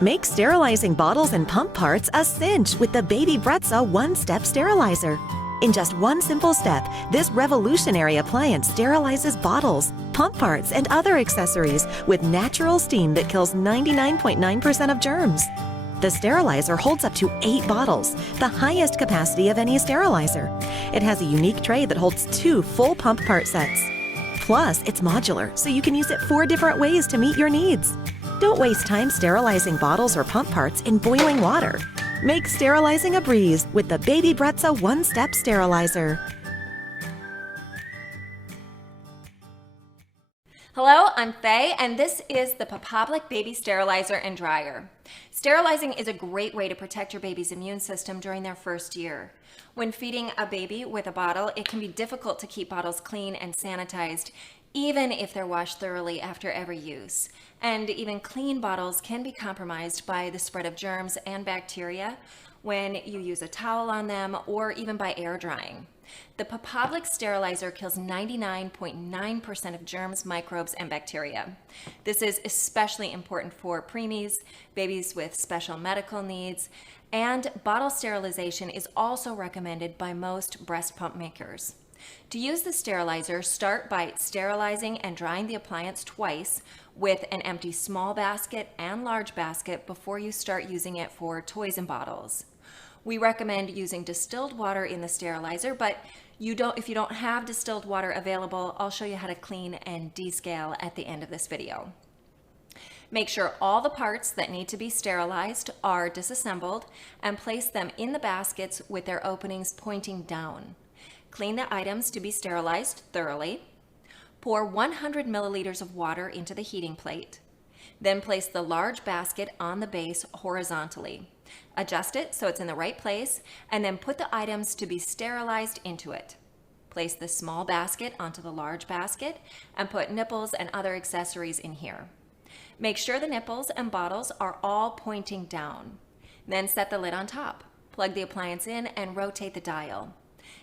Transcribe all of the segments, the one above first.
Make sterilizing bottles and pump parts a cinch with the Baby Brezza one-step sterilizer. In just one simple step, this revolutionary appliance sterilizes bottles, pump parts, and other accessories with natural steam that kills 99.9% of germs. The sterilizer holds up to 8 bottles, the highest capacity of any sterilizer. It has a unique tray that holds 2 full pump part sets. Plus, it's modular, so you can use it 4 different ways to meet your needs. Don't waste time sterilizing bottles or pump parts in boiling water. Make sterilizing a breeze with the Baby Brezza one-step sterilizer. Hello, I'm Faye, and this is the Papablic Baby Sterilizer and Dryer. Sterilizing is a great way to protect your baby's immune system during their first year. When feeding a baby with a bottle, it can be difficult to keep bottles clean and sanitized, even if they're washed thoroughly after every use. And even clean bottles can be compromised by the spread of germs and bacteria when you use a towel on them or even by air drying. The Papablic sterilizer kills 99.9% of germs, microbes, and bacteria. This is especially important for preemies, babies with special medical needs, and bottle sterilization is also recommended by most breast pump makers. To use the sterilizer, start by sterilizing and drying the appliance twice with an empty small basket and large basket before you start using it for toys and bottles. We recommend using distilled water in the sterilizer, but if you don't have distilled water available, I'll show you how to clean and descale at the end of this video. Make sure all the parts that need to be sterilized are disassembled and place them in the baskets with their openings pointing down. Clean the items to be sterilized thoroughly. Pour 100 milliliters of water into the heating plate. Then place the large basket on the base horizontally. Adjust it so it's in the right place, and then put the items to be sterilized into it. Place the small basket onto the large basket and put nipples and other accessories in here. Make sure the nipples and bottles are all pointing down. Then set the lid on top. Plug the appliance in and rotate the dial.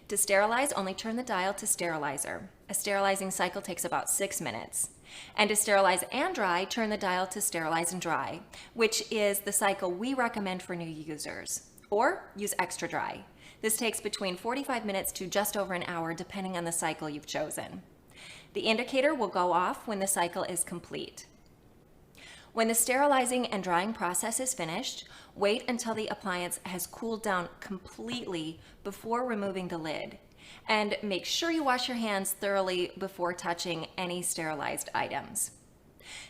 To sterilize, only turn the dial to sterilizer. A sterilizing cycle takes about 6 minutes. And to sterilize and dry, turn the dial to sterilize and dry, which is the cycle we recommend for new users. Or use extra dry. This takes between 45 minutes to just over an hour, depending on the cycle you've chosen. The indicator will go off when the cycle is complete. When the sterilizing and drying process is finished, wait until the appliance has cooled down completely before removing the lid. And make sure you wash your hands thoroughly before touching any sterilized items.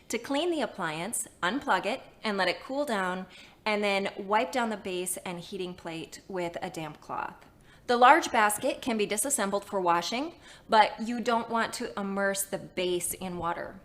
To clean the appliance, unplug it and let it cool down, and then wipe down the base and heating plate with a damp cloth. The large basket can be disassembled for washing, but you don't want to immerse the base in water.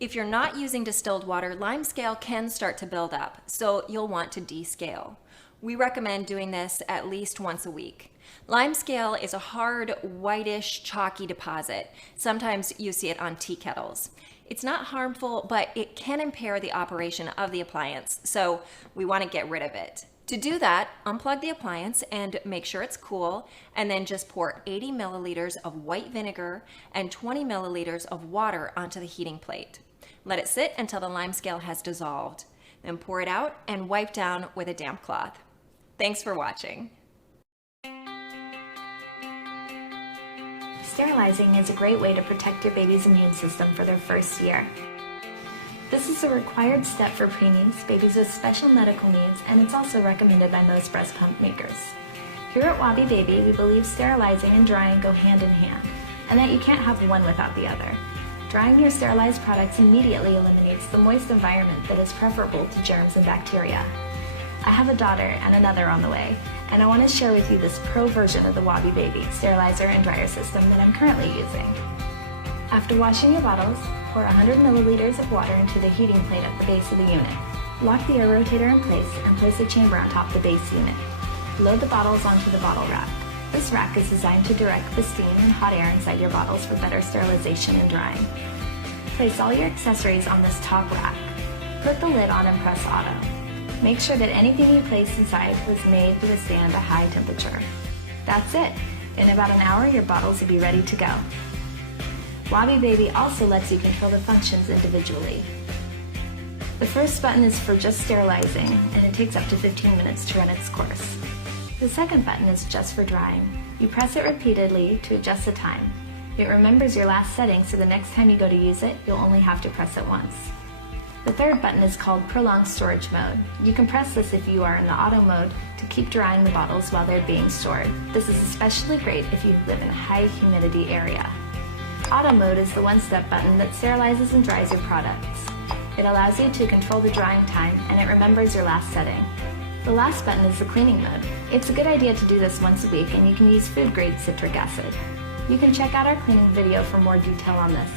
If you're not using distilled water, lime scale can start to build up, so you'll want to descale. We recommend doing this at least once a week. Lime scale is a hard, whitish, chalky deposit. Sometimes you see it on tea kettles. It's not harmful, but it can impair the operation of the appliance, so we want to get rid of it. To do that, unplug the appliance and make sure it's cool, and then just pour 80 milliliters of white vinegar and 20 milliliters of water onto the heating plate. Let it sit until the lime scale has dissolved. Then pour it out and wipe down with a damp cloth. Thanks for watching. Sterilizing is a great way to protect your baby's immune system for their first year. This is a required step for preemies, babies with special medical needs, and it's also recommended by most breast pump makers. Here at Wabi Baby, we believe sterilizing and drying go hand in hand, and that you can't have one without the other. Drying your sterilized products immediately eliminates the moist environment that is preferable to germs and bacteria. I have a daughter and another on the way, and I want to share with you this pro version of the Wabi Baby sterilizer and dryer system that I'm currently using. After washing your bottles, pour 100 milliliters of water into the heating plate at the base of the unit. Lock the air rotator in place and place the chamber on top of the base unit. Load the bottles onto the bottle rack. This rack is designed to direct the steam and hot air inside your bottles for better sterilization and drying. Place all your accessories on this top rack. Put the lid on and press auto. Make sure that anything you place inside was made to withstand a high temperature. That's it. In about an hour, your bottles will be ready to go. Wabi Baby also lets you control the functions individually. The first button is for just sterilizing, and it takes up to 15 minutes to run its course. The second button is just for drying. You press it repeatedly to adjust the time. It remembers your last setting, so the next time you go to use it, you'll only have to press it once. The third button is called Prolonged Storage Mode. You can press this if you are in the auto mode to keep drying the bottles while they're being stored. This is especially great if you live in a high humidity area. Auto mode is the one-step button that sterilizes and dries your products. It allows you to control the drying time, and it remembers your last setting. The last button is the cleaning mode. It's a good idea to do this once a week, and you can use food-grade citric acid. You can check out our cleaning video for more detail on this.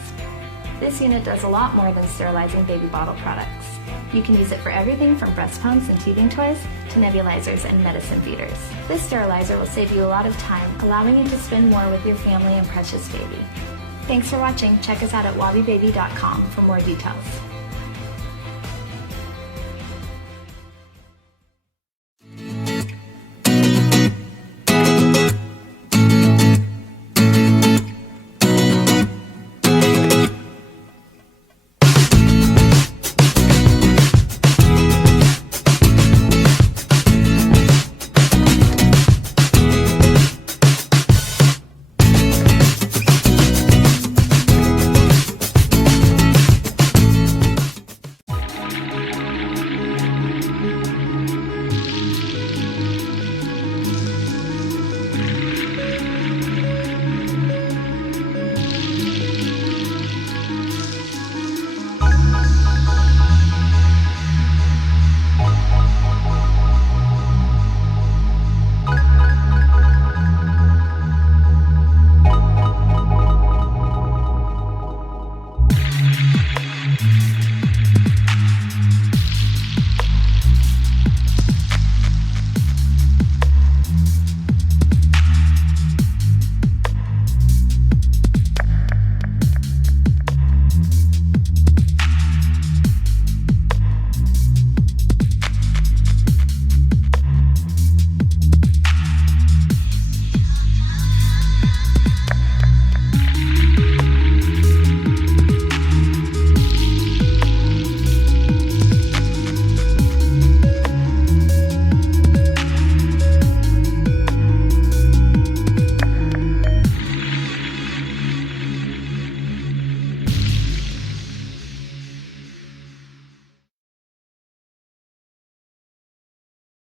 This unit does a lot more than sterilizing baby bottle products. You can use it for everything from breast pumps and teething toys to nebulizers and medicine feeders. This sterilizer will save you a lot of time, allowing you to spend more with your family and precious baby. Thanks for watching. Check us out at wabibaby.com for more details.